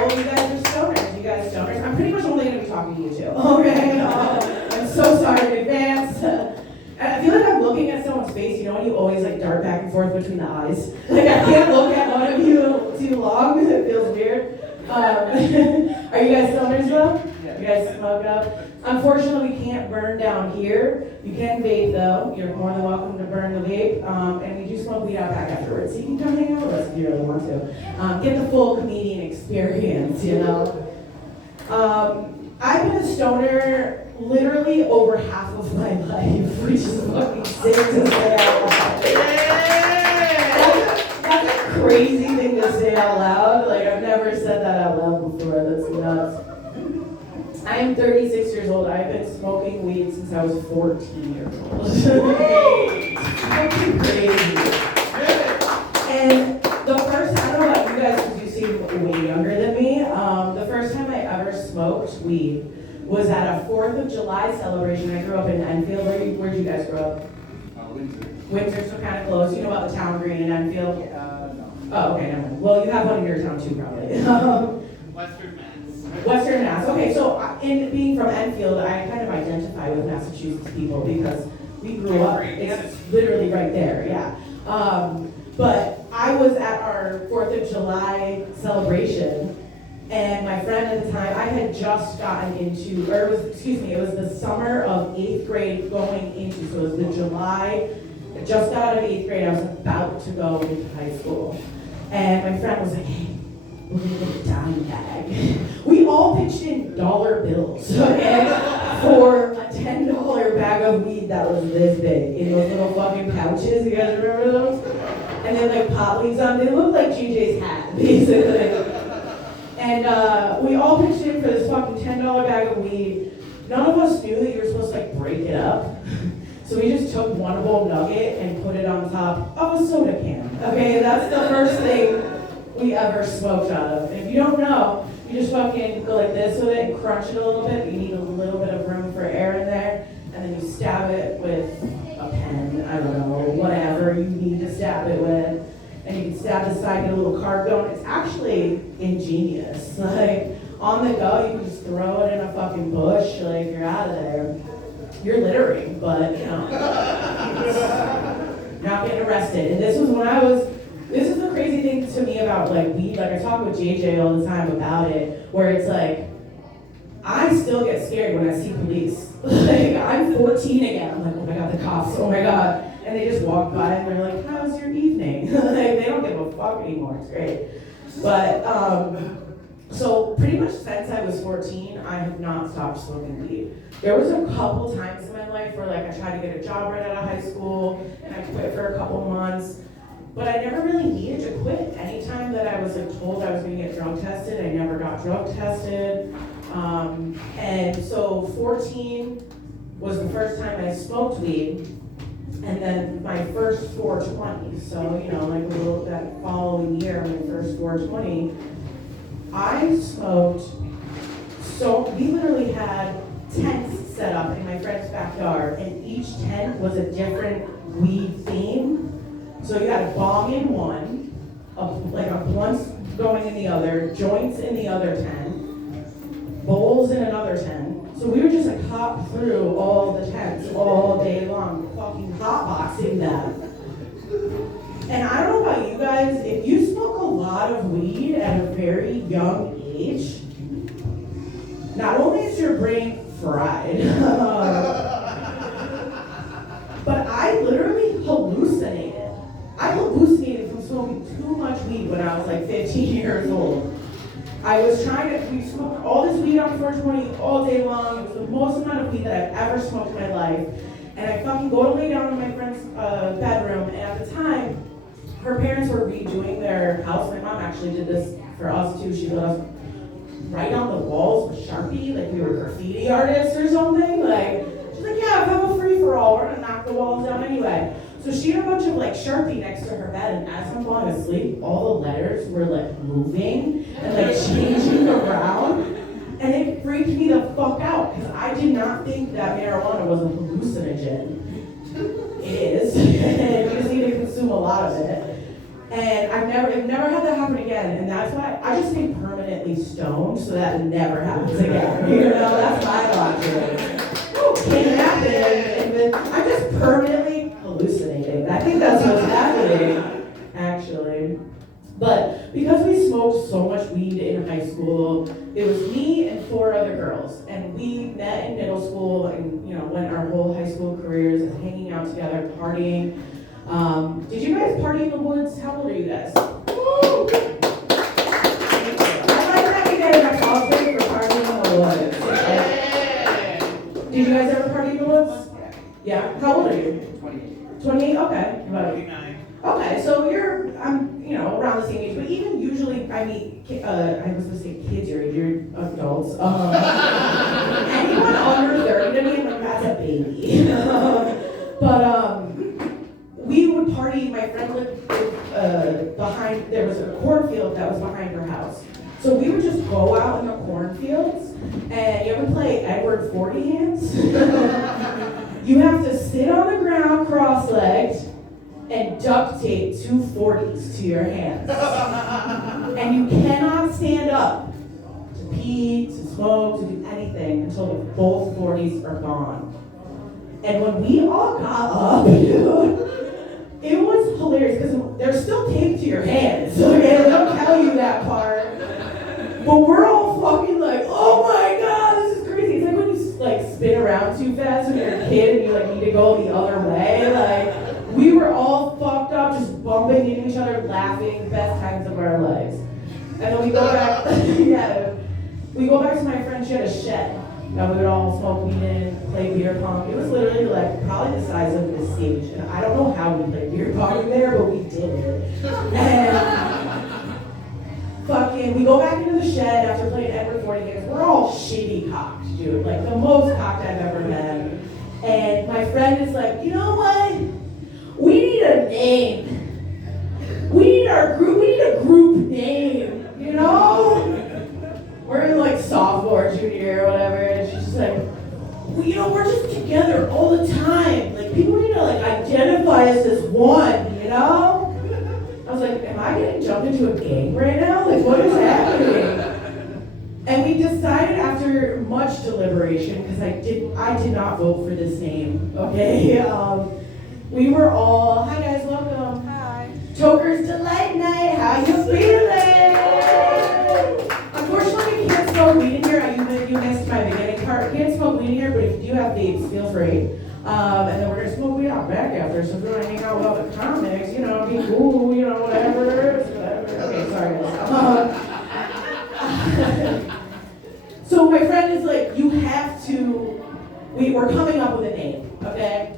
well, you guys are stoners. You guys stoners. I'm pretty much only going to be talking to you two. Okay? I'm so sorry in advance. I feel like I'm looking at someone's face, you know, when you always like dart back and forth between the eyes. Like I can't look at one of you too long. It feels weird. Are you guys stoners though? Yeah. You guys smoke up? Unfortunately, we can't burn down here. You can vape though. You're more than welcome to burn the vape. And we do smoke weed out back afterwards. So you can come hang out with us if you really want to. Get the full comedian experience, you know. I've been a stoner literally over half of my life, which is fucking sick to say out loud. That's a crazy thing to say out loud. Like, I've never said that out loud before. That's nuts. I am 36 years old. I've been smoking weed since I was 14 years old. Fucking crazy. And the first time, I don't know about you guys because you seem way younger than me. The first time I ever smoked weed was at a 4th of July celebration. I grew up in Enfield. Where'd you guys grow up? Windsor. Windsor, so kind of close. You know about the town green in Enfield? No. Oh, okay, never mind. Well, you have one in your town too, probably. Western Mass. Western Mass. Okay, so in being from Enfield, I kind of identify with Massachusetts people because we grew up. It's literally right there, yeah. But I was at our 4th of July celebration. And my friend at the time, I had just gotten into, or it was the summer of 8th grade going into, so it was the July, I just got out of 8th grade, I was about to go into high school. And my friend was like, hey, we're gonna get a dime bag. We all pitched in dollar bills, okay, for a $10 bag of weed that was this big, in those little fucking pouches, you guys remember those? And then like pot leaves on, they looked like GJ's hat, basically. And we all pitched in for this fucking $10 bag of weed. None of us knew that you were supposed to like break it up. So we just took one whole nugget and put it on top of a soda can. Okay, that's the first thing we ever smoked out of. And if you don't know, you just fucking go like this with it and crunch it a little bit. You need a little bit of room for air in there. And then you stab it with a pen, I don't know, whatever you need to stab it with. And you can stab the side, get a little carb going. It's actually ingenious. Like, on the go, you can just throw it in a fucking bush, like, you're out of there. You're littering, but, you know, you're not getting arrested. And this is the crazy thing to me about, like, weed. Like, I talk with JJ all the time about it, where it's like, I still get scared when I see police. Like, I'm 14 again. I'm like, oh my God, the cops, oh my God. And they just walk by and they're like, how's your evening? Like, they don't give a fuck anymore, it's great. But, so pretty much since I was 14, I have not stopped smoking weed. There was a couple times in my life where like I tried to get a job right out of high school and I quit for a couple months. But I never really needed to quit. Anytime that I was like told I was gonna get drug tested, I never got drug tested. And so 14 was the first time I smoked weed. And then my first 420, so, you know, like that following year, my first 420, I smoked, so we literally had tents set up in my friend's backyard, and each tent was a different weed theme. So you had a bong in one, like a blunts going in the other, joints in the other tent, bowls in another tent. So we would just like hop through all the tents all day long, fucking hotboxing them. And I don't know about you guys, if you smoke a lot of weed at a very young age, not only is your brain fried, but I literally hallucinated. I hallucinated from smoking too much weed when I was like 15 years old. I was we smoked all this weed on 420 all day long. It was the most amount of weed that I've ever smoked in my life. And I fucking go to lay down in my friend's bedroom, and at the time, her parents were redoing their house. My mom actually did this for us too. She let us write on the walls with Sharpie, like we were graffiti artists or something. Like, she's like, yeah, have a free-for-all. We're gonna knock the walls down anyway. So she had a bunch of like Sharpie next to her bed, and as I'm falling asleep, all the letters were like moving and like changing around. And it freaked me the fuck out, because I did not think that marijuana was a hallucinogen. It is, and you just need to consume a lot of it. And I've never had that happen again, and that's why I just stayed permanently permanently stoned so that never happens again. You know, that's my logic. Can't happen, and then I'm just permanently hallucinating. I think that's what's happening, actually. But because we smoked so much weed in high school, it was me and 4 other girls, and we met in middle school and went our whole high school careers hanging out together, partying. Did you guys party in the woods? How old are you guys? Woo! I like that you guys are celebrating for partying in the woods. Did you guys ever party in the woods? Yeah. How old are you? 28. 28? Okay. About 29. Okay, so I'm around the same age, but even usually I meet, I was going to say kids your age, you're adults. Anyone under 30 to me, I'm like, that's a baby. But we would party, my friend lived behind, there was a cornfield that was behind her house. So we would just go out in the cornfields, and you ever play Edward 40 hands? You have to sit on the ground cross-legged, and duct tape 2 40s to your hands. And you cannot stand up to pee, to smoke, to do anything until both 40s are gone. And when we all got up, it was hilarious because they're still taped to your hands. Okay, they don't tell you that part. But we're all fucking like, oh my god, this is crazy. It's like when you spin around too fast when you're a kid and you need to go the other way. We were all fucked up, just bumping into each other, laughing, best times of our lives. And then we go back, we go back to my friend, she had a shed. Now we would all smoke weed in, play beer pong. It was literally probably the size of this stage. And I don't know how we played beer pong there, but we did it. And fucking, we go back into the shed after playing Edward 40 games. We're all shitty cocked, dude. The most cocked I've ever been. And my friend is like, you know what? We need a name. We need a group name, We're in sophomore, junior year, or whatever, and she's just like, well, we're just together all the time. People need to identify us as one, I was like, am I getting jumped into a gang right now? What is happening? And we decided after much deliberation, because I did not vote for this name, okay? We were all, hi guys, welcome. Hi. Tokers Delight Night, how you feeling? Unfortunately, you can't smoke weed in here. You missed my beginning part. You can't smoke weed in here, but if you do have vapes, feel free. And then we're going to smoke weed out back after, so if you want to hang out with all the comics, be cool, whatever. Okay, sorry guys. So my friend is like, you have to, we're coming up with a name, okay?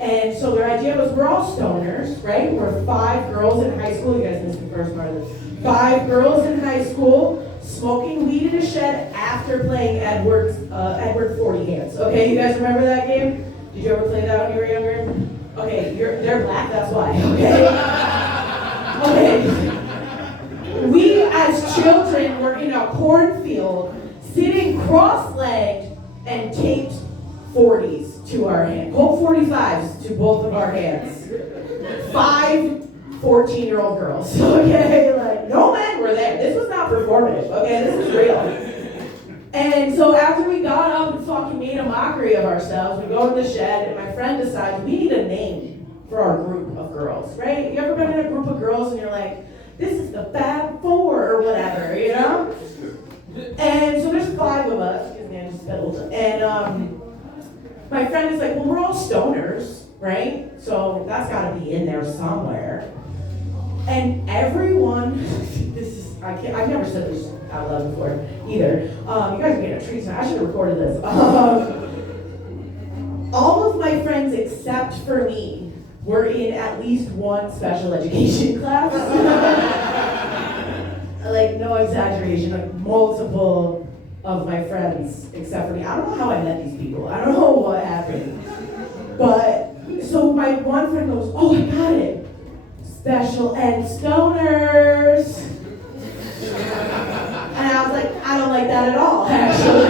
And so their idea was we're all stoners, right? We're 5 girls in high school. You guys missed the first part of this. 5 girls in high school smoking weed in a shed after playing Edward 40 hands. Okay, you guys remember that game? Did you ever play that when you were younger? Okay, they're black, that's why, okay? Okay. We as children were in a cornfield sitting cross-legged and taped 40s to our hand. Colt 45s to both of our hands. 5 14-year-old girls, okay? No men were there. This was not performative, okay? This is real. And so after we got up and fucking made a mockery of ourselves, we go in the shed and my friend decides we need a name for our group of girls, right? You ever been in a group of girls and you're like, this is the Fab Four or whatever, And so there's 5 of us, excuse me, I just spittled. And my friend is like, well, we're all stoners, right? So that's gotta be in there somewhere. And everyone, I've never said this out loud before either. You guys are getting a treat tonight. I should have recorded this. All of my friends except for me were in at least one special education class. No exaggeration, multiple of my friends except for me. I don't know how I met these people. I don't know what happened. But, so my one friend goes, oh, I got it. Special ed stoners. And I was like, I don't like that at all, actually.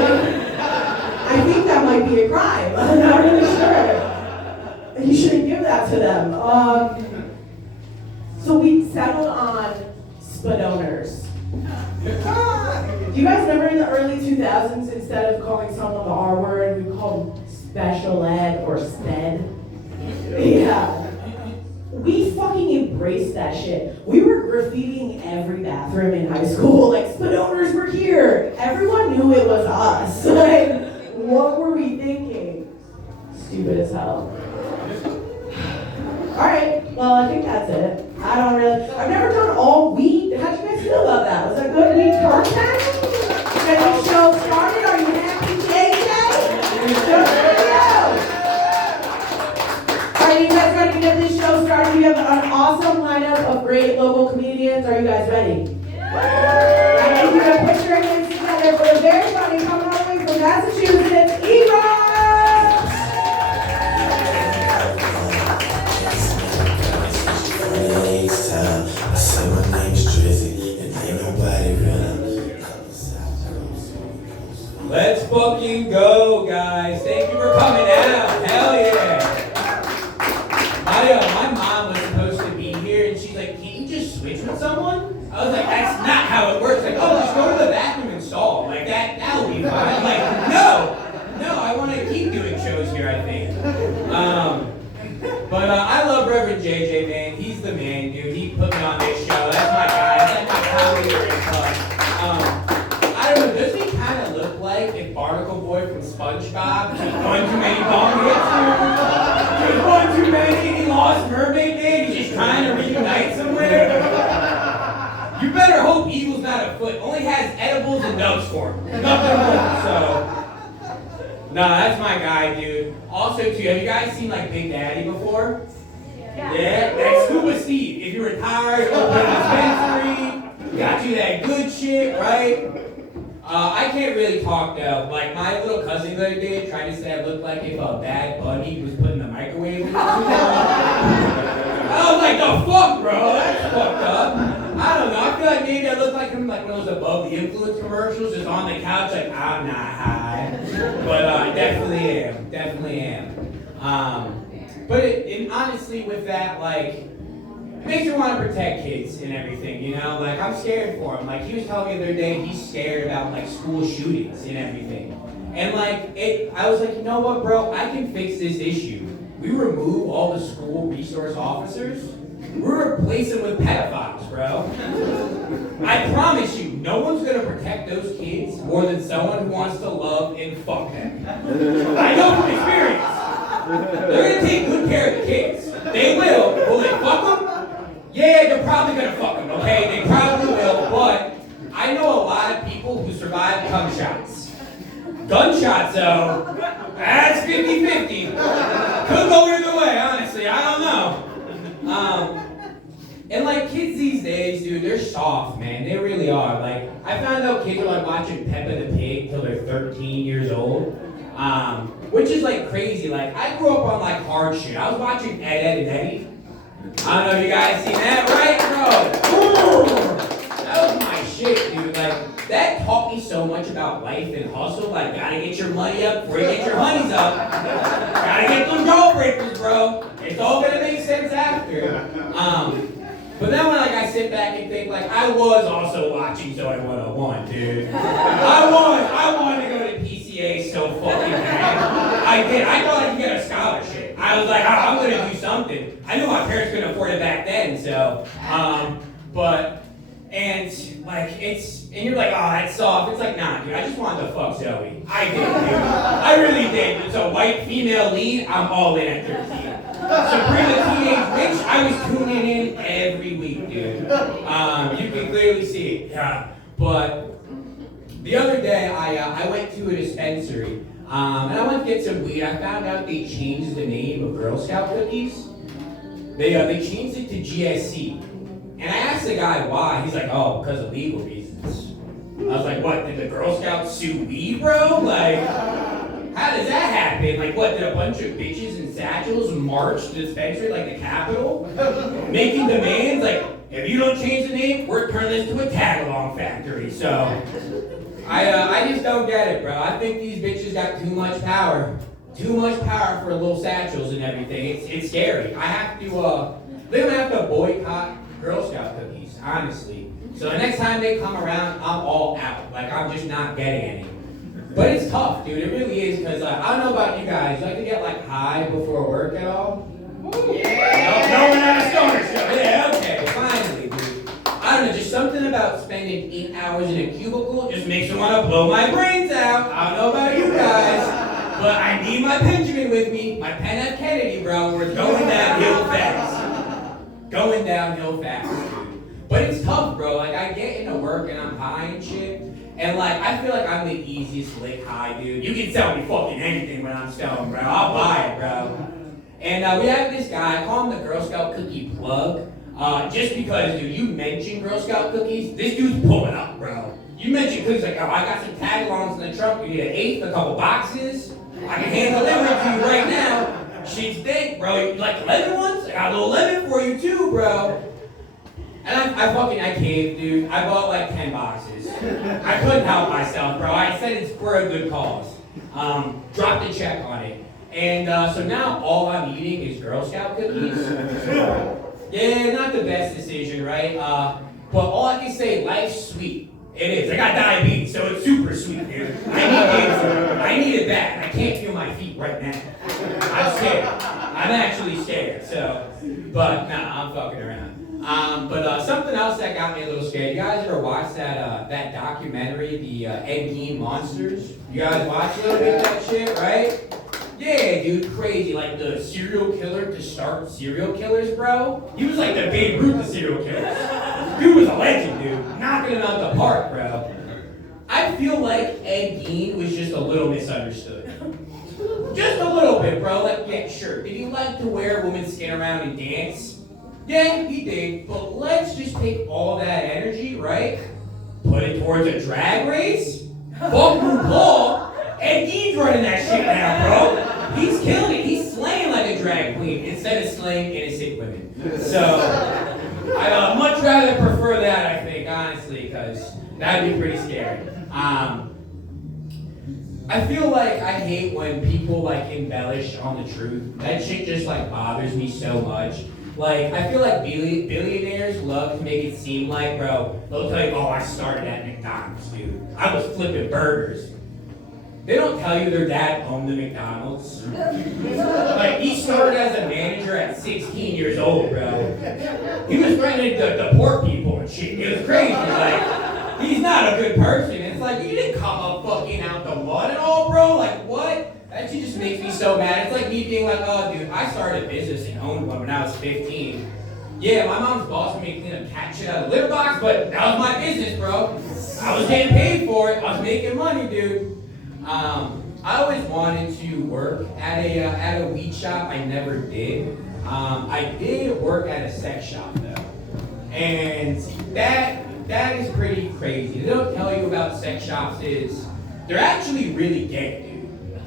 I think that might be a crime. I'm not really sure. You shouldn't give that to them. So we settled on spadoners. Do you guys remember in the early 2000s, instead of calling someone the R word, we called them special ed or SPED? Yeah. We fucking embraced that shit. We were graffitiing every bathroom in high school. Like, Spadoners were here. Everyone knew it was us. Like, what were we thinking? Stupid as hell. Alright, well, I think that's it. I've never done all weed. How'd you guys feel about that? Was that good weed content? Get the show started? Are you happy, JJ? Good for you. Are you guys ready to get this show started? We have an awesome lineup of great local comedians. Are you guys ready? Yeah. I need you to put your hands together for the very funny coming all the way from Massachusetts, Eva! I say my name's Drizzy, and ain't nobody running. Let's fucking go, guys. Thank you for coming out. Hell yeah. My mom was supposed to be here, and she's like, "Can't you just switch with someone?" I was like, "That's not how it works." Like, "Oh, just go to the bathroom and stall. Like, that'll be fine." I'm like, no, I want to keep doing shows here, I think. But I love Reverend JJ, man. He's the man, dude. He put me on this show. That's my guy. That's like my colleague. I don't know, does he kind of look like if Barnacle Boy from SpongeBob took one too many bong hits? Took one too many and he lost Mermaid Man? He's just trying to reunite somewhere? You better hope Evil's not afoot. Only has edibles and dubs for him. Nothing more, so... No, that's my guy, dude. Also, too, have you guys seen, like, Big Daddy before? Yeah? That's Scuba Steve. If you're retired, open a dispensary, got you that good shit, right? I can't really talk, though. Like, my little cousin the other day tried to say I looked like if a Bad Bunny was put in the microwave. I was like, the fuck, bro? That's fucked up. I don't know. I feel like maybe I look like him, like one of those Above the Influence commercials, just on the couch, like, I'm not high. But I definitely am. But honestly, with that, like, it makes you want to protect kids and everything, you know? Like, I'm scared for him. Like, he was telling me the other day he's scared about, like, school shootings and everything. And, like, I was like, you know what, bro? I can fix this issue. We remove all the school resource officers. We're replacing with pedophiles, bro. I promise you, no one's gonna protect those kids more than someone who wants to love and fuck them. I know from experience. They're gonna take good care of the kids. They will. Will they fuck them? Yeah, they're probably gonna fuck them, okay? They probably will, but I know a lot of people who survive gunshots. Gunshots, though, that's 50-50. Could go either way, honestly. I don't know. And like kids these days, dude, they're soft, man. They really are. Like, I found out kids are like watching Peppa the Pig till they're 13 years old. Which is like crazy. Like, I grew up on like hard shit. I was watching Ed, and Eddie. I don't know if you guys seen that, right, bro? That was my shit, dude. Like, that taught me so much about life and hustle. Like, gotta get your money up before you get your honeys up. Gotta get those jawbreakers, bro. It's all gonna make sense after. But then when like I sit back and think, like, I was also watching Zoe 101, dude. I wanted to go to PCA so fucking bad. I did. I thought I could get a scholarship. I was like, oh, I'm gonna do something. I knew my parents couldn't afford it back then, so, and you're like, oh, that's soft. It's like, nah, dude, I just wanted to fuck Zoe. I did, dude. I really did. It's a white female lead, I'm all in at 13. Sabrina the Teenage Witch, I was tuning in every week, dude. You can clearly see it, yeah. But the other day, I went to a dispensary, and I went to get some weed. I found out they changed the name of Girl Scout cookies. They changed it to GSC. And I asked the guy why. He's like, oh, because of legal reasons. I was like, what, did the Girl Scouts sue weed, bro? Like, how does that happen? Like, what, did a bunch of bitches in satchels march to the dispensary like the Capitol? Making demands like, if you don't change the name, we're turning this to a tag-along factory. So, I just don't get it, bro. I think these bitches got too much power. Too much power for little satchels and everything. It's scary. I think I'm gonna have to boycott Girl Scout cookies, honestly. So the next time they come around, I'm all out. Like, I'm just not getting any. But it's tough, dude. It really is, because I don't know about you guys. You like to get, like, high before work at all? Yeah. No one had a stoner show. Yeah, okay, finally, dude. I don't know, just something about spending 8 hours in a cubicle just makes me want to blow my brains out. I don't know about you guys, but I need my Benjamin with me, my Penn F. Kennedy, bro. We're going downhill fast. Going downhill fast, dude. But it's tough, bro. Like, I get into work and I'm high and shit, and like, I feel like I'm the easiest lick high, dude. You can sell me fucking anything when I'm stoned, bro. I'll buy it, bro. And we have this guy, I call him the Girl Scout cookie plug, just because, dude, you mentioned Girl Scout cookies, this dude's pulling up, bro. You mentioned cookies, like, oh, I got some tag-alongs in the trunk, you need an eighth, a couple boxes, I can hand deliver it to you right now. She's thick, bro. You like the lemon ones? I got a little lemon for you too, bro. And I caved, dude. I bought like 10 boxes. I couldn't help myself, bro. I said it's for a good cause. Dropped a check on it. And so now all I'm eating is Girl Scout cookies. Yeah, not the best decision, right? But all I can say, life's sweet. It is. I got diabetes, so it's super sweet, dude. I need it bad. I can't feel my feet right now. I'm scared. I'm actually scared. So, but nah, I'm fucking around. But something else that got me a little scared. You guys ever watch that documentary, the Ed Gein Monsters? You guys watch a little bit of that shit, right? Yeah, dude, crazy. Like the serial killer to start serial killers, bro. He was like the Babe Ruth of serial killers. Dude was a legend, dude. Knocking it out the park, bro. I feel like Ed Gein was just a little misunderstood. Just a little bit, bro. Like, yeah, sure. Did he like to wear a woman's skin around and dance? Yeah, he did. But let's just take all that energy, right? Put it towards a drag race? Fuck RuPaul. Ed Gein's running that shit now, bro. He's killing it. He's slaying like a drag queen instead of slaying innocent women. So, I much rather prefer that, I think, honestly, because that'd be pretty scary. I feel like I hate when people like embellish on the truth. That shit just like bothers me so much. Like, I feel like billionaires love to make it seem like, bro, they'll tell you, oh, I started at McDonald's, dude. I was flipping burgers. They don't tell you their dad owned the McDonald's. Like, he started as a manager at 16 years old, bro. He was threatening to deport people and shit. It was crazy. Like, he's not a good person. It's like, you didn't come up fucking out the mud at all, bro. Like, what? That shit just makes me so mad. It's like me being like, oh, dude, I started a business and owned one when I was 15. Yeah, my mom's boss made me clean up cat shit out of the litter box, but that was my business, bro. I was getting paid for it. I was making money, dude. I always wanted to work at a weed shop. I never did. I did work at a sex shop though, and that is pretty crazy. They don't tell you about sex shops is they're actually really gay, dude.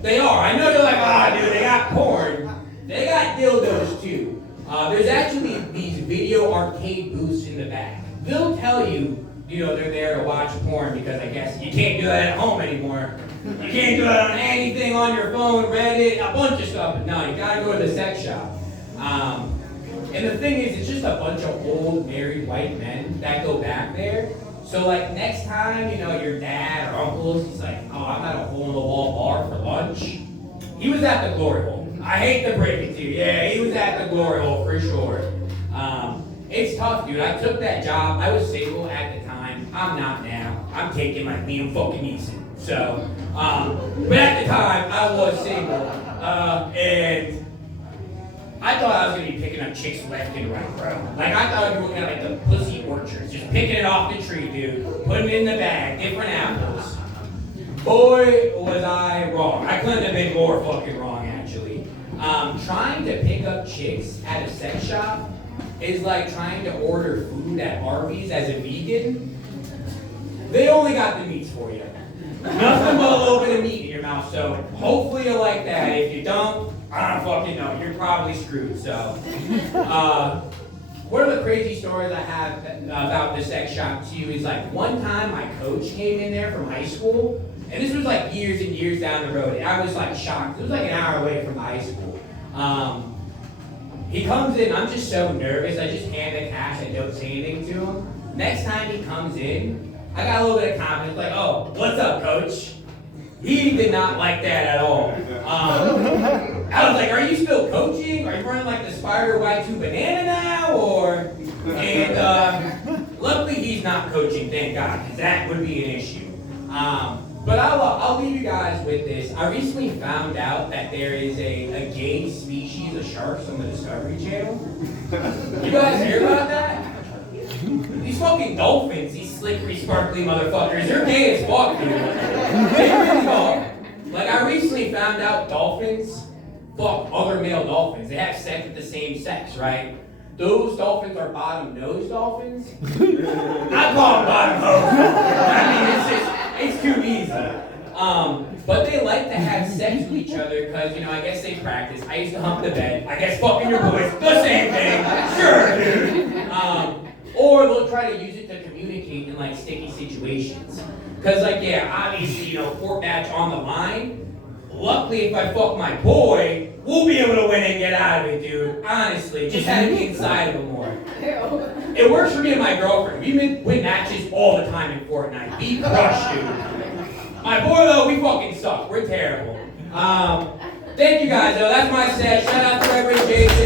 They are. I know you're like, ah, dude, they got porn. They got dildos too. There's actually these video arcade booths in the back. They'll tell you. You know, they're there to watch porn because I guess you can't do that at home anymore. You can't do it on anything on your phone, Reddit, a bunch of stuff. But no, you gotta go to the sex shop. And the thing is, it's just a bunch of old married white men that go back there. So like next time, you know, your dad or uncles, he's like, oh, I'm at a hole-in-the-wall bar for lunch. He was at the glory hole. I hate to break it to you. Yeah, he was at the glory hole for sure. It's tough, dude. I took that job. I was single at the time. I'm not now. I'm taking like Liam fucking Neeson. So, but at the time, I was single. And I thought I was going to be picking up chicks left and right, bro. Like, I thought I'd be looking at like the pussy orchards. Just picking it off the tree, dude. Putting it in the bag. Different apples. Boy, was I wrong. I couldn't have been more fucking wrong, actually. Trying to pick up chicks at a sex shop is like trying to order food at Arby's as a vegan. They only got the meats for you. Nothing but a little bit of meat in your mouth, so hopefully you like that. If you don't, I don't fucking know. You're probably screwed, so. One of the crazy stories I have about the sex shop too is like one time my coach came in there from high school, and this was like years and years down the road, and I was like shocked. It was like an hour away from high school. He comes in, I'm just so nervous, I just hand the cash and don't say anything to him. next time he comes in, I got a little bit of confidence, like, oh, what's up, coach? He did not like that at all. I was like, are you still coaching? Are you running like the Spider Y2 banana now? And luckily he's not coaching, thank God, because that would be an issue. But I'll leave you guys with this. I recently found out that there is a gay species of sharks on the Discovery Channel. You guys hear about that? These fucking dolphins, these slippery, sparkly motherfuckers, they're gay as fuck, dude. They really are. Like, I recently found out dolphins fuck other male dolphins. They have sex with the same sex, right? Those dolphins are bottom-nosed dolphins. I call them bottom-nosed. I mean, it's too easy. But they like to have sex with each other because, I guess they practice. I used to hump the bed. I guess fucking your boys, the same thing. Sure, dude. Or they'll try to use it to communicate in, like, sticky situations. Because, like, yeah, obviously, court match on the line. Luckily, if I fuck my boy, we'll be able to win and get out of it, dude. Honestly, just had to be inside of him more. It works for me and my girlfriend. We win matches all the time in Fortnite. We crush, dude. My boy, though, we fucking suck. We're terrible. Thank you guys, though. That's my set. Shout out to everybody, JJ.